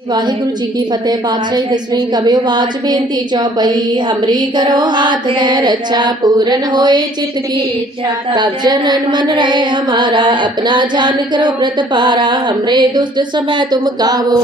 वाहिगुरु जी की फतेह पातशाही दसवीं कवि वाच बेनती चौपाई हमरी करो हाथ है रक्षा पूरन होए चित की तब जनन मन रहे हमारा अपना जान करो प्रतपारा हमरे दुष्ट समय तुम गावो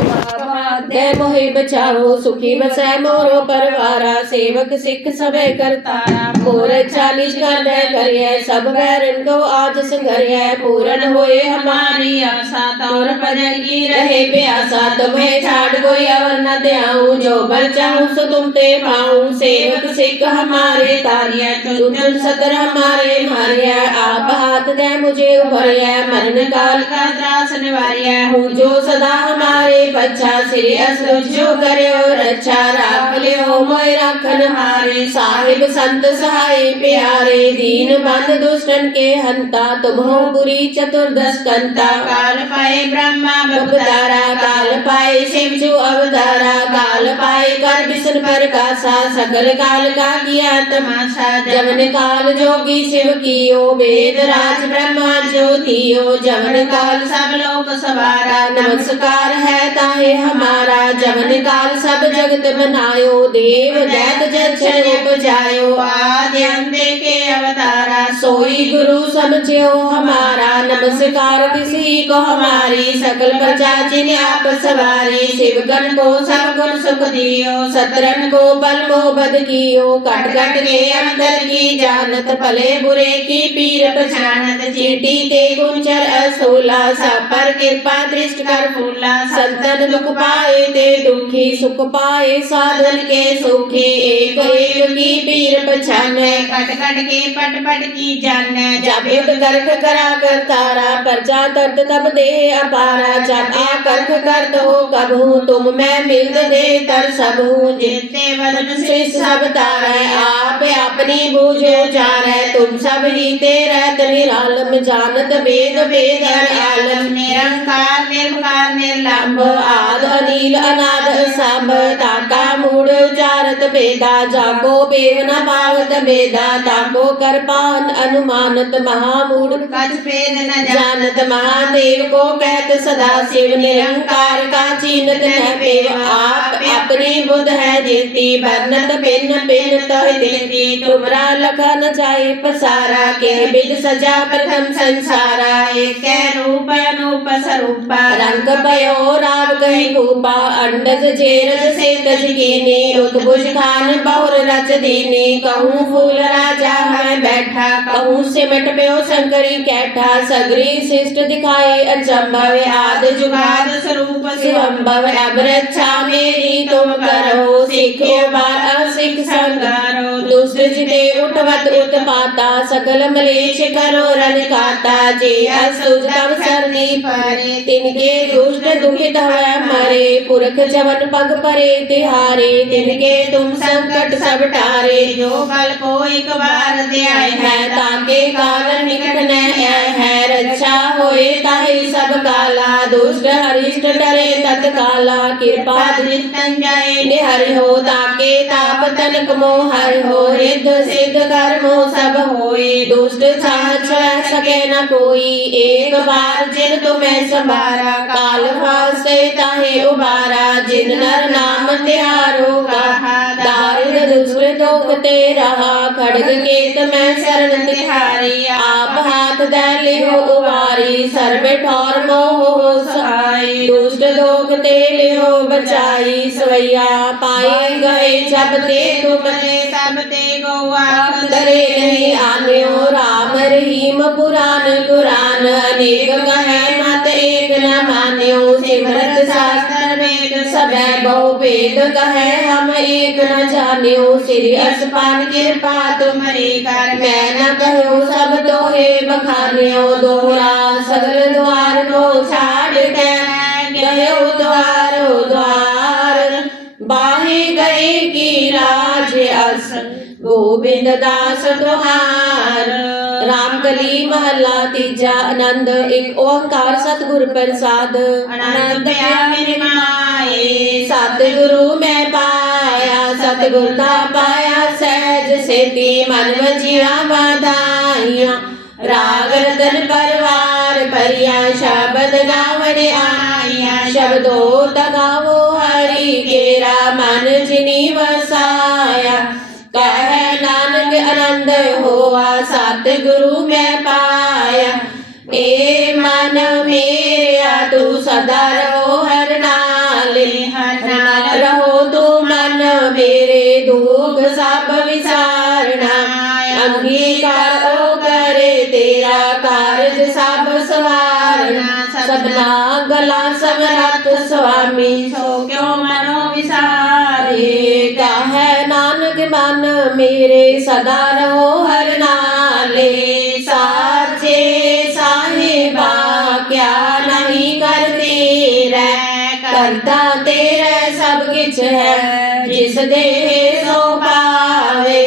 दे मोहि बचावो सुखी बसै मोरो परवारा, सेवक सिख सबे करतारा। मोर चालीस कर दे करिए सब बैरन को आज संघरिए पूरन होए हमारी आशा, तौर भजन की रहे प्यासा। तुम्हें छाड़ कोई अवर न त्याऊं जो बर चाहूँ सो तुम ते पाऊँ। सेवक सिख हमारे तारिया चुन चुन सतर हमारे मारिया। आप हाथ दे मुझे उभरिया, मरण काल का त्रास निवारिया। हूँ जो सदा हमारे बच्चा श्री जो करो रक्षा राख लियो। मोय राखन हारे साहिब संत सहाय प्यारे। दीन बंद दुष्टन के हंता तुम हो बुरी चतुर्दश कंता। काल पाए ब्रह्मा अवतारा काल पाए शिव जो अवतारा। काल पाए कर विष्णु प्रकाशा सकल काल का किया तमाशा। जमन काल जोगी शिव कियो वेद राज ब्रह्मा ज्योतियो जमन काल सब लोग सवारा नमस्कार है ताहे हमारा। जमन काल सब जगत बनायो देव दैत जन रूप जायो आदि अंते के अवतारा सोई गुरु समझो हमारा नमस्कार किसी को हमारी सकल प्रजा जिन आप सवारी। शिवगण को सब गुण सुख दियो सतरन को बल मोहबद कियो। कट कट के अंदर की जानत भले बुरे की पीर पहचानत चीटी ते गुंचर असोला सब पर कृपा दृष्ट कर फूला। संतन दुख पाए ते दुखी सुख पाए साधन के सुखी एक एक की पीर पहचाने कट कट के पट पट की जान। जब युद्ध करख करा कर तारा प्रजा दर्द तब दे अपारा। जब आ करख कर हो कब हूँ तुम मैं मिलत दे तर सब हूँ जितने वदन श्रेष्ठ सब तारा आप अपनी बूझो जा रहे तुम सब ही तेरा निरालम जानत वेद वेद आलम। निरंकार निर्विकार निर्लंब आद। अनिल अनाद सब ताका मूड उचारत बेदा जाको बेव न पावत बेदा ताको कर पान अनुमानत महामूड कछ भेद न जानत महादेव को कहत सदा शिव निरंकार का चीनत न पेव आप अपनी बुध है जेती बरनत पिन पिन तह देती तुमरा लखन जाए पसारा के बिद सजा प्रथम संसारा। एक रूप अनूप स्वरूप रंग पयो राव कही भूपा अंडज जेरज से तज कीनी उतभुज खान बहुर रच दीनी। कहूँ फूल राजा है बैठा कहूँ सिमट प्यो शंकरी कैठा। सगरी शिष्ट दिखाए अचंभव आद जुगाद स्वरूप सुअंभव अब रक्षा मेरी तुम करो सिखो बाल सिख संगारो दुष्ट जिते उठवत उत्पाता सकल मलेश करो रन काता जे असुज तव सरनी परे तिनके दुष्ट दुखित है मरे पुरख जवन पग परे तिहारे तिनके तुम संकट सब टारे जो बल को एक बार दे आए है हैं ताके कारण निकट न आए है रक्षा होए ताहि सब काला दुष्ट हरिष्ट डरे तत्काला कृपा दृष्टन जाए निहरि हो ताके ताप तनक मोह हरि हो रिद्ध सिद्ध कर्मो सब होए। दुष्ट छाह सके न कोई। एक बार जिन तुम्हें संभारा, काल फासे ताहे उबारा। जिन नर नाम तिहारो कहा दारिद दुष्ट दोखते रहा। खड़ग केत में शरण तिहारी आप हाथ दे लिहो उबारी। सर्व ठौर मोह हो सहाय दुष्ट दोखते लिहो बचाई सवैया पाए गए जब ते तुम तुमने सब ते गोवा करे नहीं हो राम रहीम पुराण कुरान। अनेक कहे मत एक न मान्यो सिमरत शास्त्र वेद सबै बहु वेद कहे, हम एक न जान्यो श्री असपान कृपा तुम्हारी कर। मैं न कहूँ सब तो हे बखान्यो, दोहरा सगल द्वार को छाड़ के गयो द्वारो द्वार, बाहे गए की राज अस। गोविंद दास तुहार रामकली महला तीजा आनंद एक ओहकार सतगुर प्रसाद। अनंत सतगुरु मैं पाया सतगुर का पाया सहज से मन बजिया बधाइया। राग रतन परवार परिया शब्द गावन आया शब्दों तगावो हरि केरा मन जिनी वसाया कह आनंद होआ सतगुरु मैं पाया। ए मन मेरा तू सदा रहो हर नाले। रहो तू मन मेरे, दुख सब विसारना अंगीकार करे, तेरा कार्य सब सवार सबना गला समरत स्वामी। सो ध्यान मेरे सदा रहो हर नाले। साचे साहेबा, क्या नहीं करते रे? करता तेरे सब किच है, जिस दे सो पावे।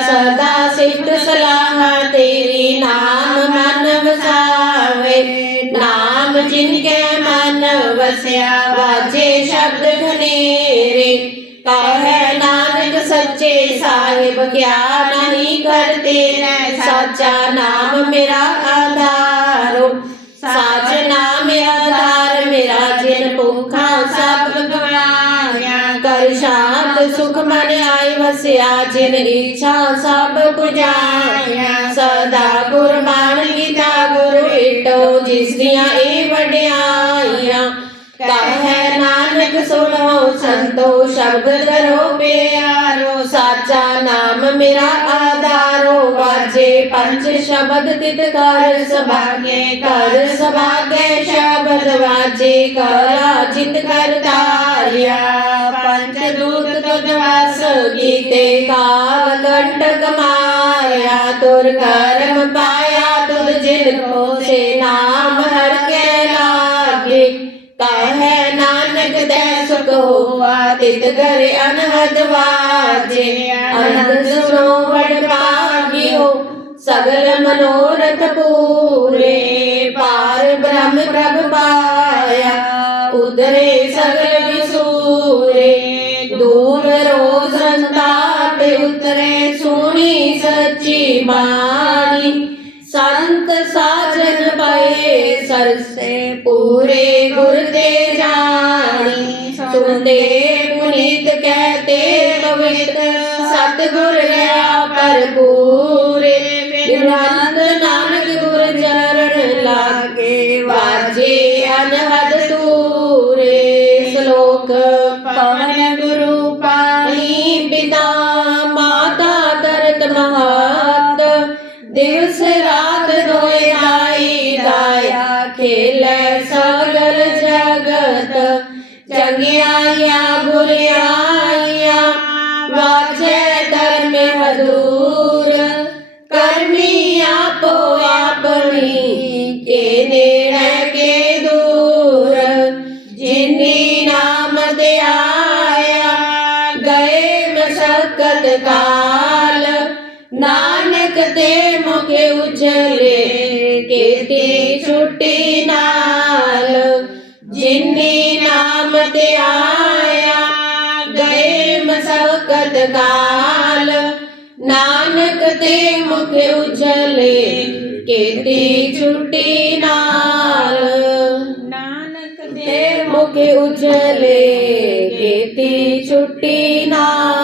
सदा सिफत सलाह तेरी नाम मन बसावे नाम जिनके मन बसया बाजे ਸਾਹਿਬ ਕਿਆ ਨਹੀਂ ਕਰਤੇ ਰਹਿ ਸਾਚਾ ਨਾਮ ਮੇਰਾ ਆਧਾਰੋ। ਸਾਚ ਨਾਮ ਆਧਾਰ ਮੇਰਾ ਜਿਨ ਭੁਖਾ ਸਭ ਗਵਾਇਆ। ਕਰ ਸ਼ਾਂਤ ਸੁਖ ਮਨ ਆਈ ਵਸਿਆ, ਜਿਨ ਇੱਛਾ ਸਭ ਪੁਜਾਇਆ। ਸਦਾ ਗੁਰਬਾਣ ਗੀਤਾ ਗੁਰ ਏਟੋ ਜਿਸ ਦੀਆਂ ਇਹ ਵਡਿਆਈਆਂ सुनो संतो शब्द धरो प्यारो, साचा नाम मेरा आधारो वाजे पंच शब्द तित कर सभाग्य कर सभाग्य शब्द वाजे करा चित कर तारिया। पंच दूत तद्वास गीते का कंटक माया तुर कर्म पाया तुद जिनको से नाम हर के लागे। कहे ना ਨਾਨਕ ਦੇ ਸੁਖ ਹੋਆ, ਤਿਤ ਕਰ ਅਨਹਦ ਵਾਜੇ। ਅਨੰਦ ਸੁਣੋ ਵਡ ਭਾਗਿਓ, ਸਗਲ ਮਨੋਰਥ ਪੂਰੇ। ਪਾਰ ਬ੍ਰਹਮ ਪ੍ਰਭ ਪਾਇਆ, ਉਦਰੇ ਸਗਲ ਵਿਸੂਰੇ। ਦੂਰ ਰੋਜ਼ ਤੇ ਉਤਰੇ, ਸੁਣੀ ਸੱਚੀ ਬਾਣੀ। ਸੰਤ ਸਾਜਨ ਪਏ, ਸਰਸੇ ਪੂਰੇ ਗੁਰ ਤੇ ਸੁਣਦੇ ਪੁਨੀਤ ਕਹਤੇ ਪਵਿੱਤ ਸਤ ਗੁਰ ਰਿਆ ਭਰਪੂਰੇ ਬਿਰੰਦ ਨਾਨਕ ਗੁਰ ਚਰਨ ਲਾਗੇ ਵਾਜੇ ਅਨਹਦ ਤੂਰੇ ਸ਼ਲੋਕ ਚੰਗਿਆਈਆਂ ਬੁਰਿਆਈਆਂ ਵਾਜੇ ਧਰਮ ਹਦੂਰ ਕਰਮੀ ਆਪੋ ਆਪਣੀ, ਕੇ ਨੇੜੇ ਕੇ ਦੂਰ। ਜਿਨੀ ਨਾਮ ਤੇ ਆਇਆ, ਗਏ ਮਸਕਤ ਕਾਲ। ਨਾਨਕ ਤੇ ਮੁਖ ਉਜਲੇ, ਕੀਤੀ ਛੁੱਟੀ ਨਾਲ। ਜਿਨੀ ਨਾਮ ਤੇ ਆਇਆ तत्काल नानक ते मुख उजले केती छुटी नाल। नानक ते मुख उजले केती छुटी नाल।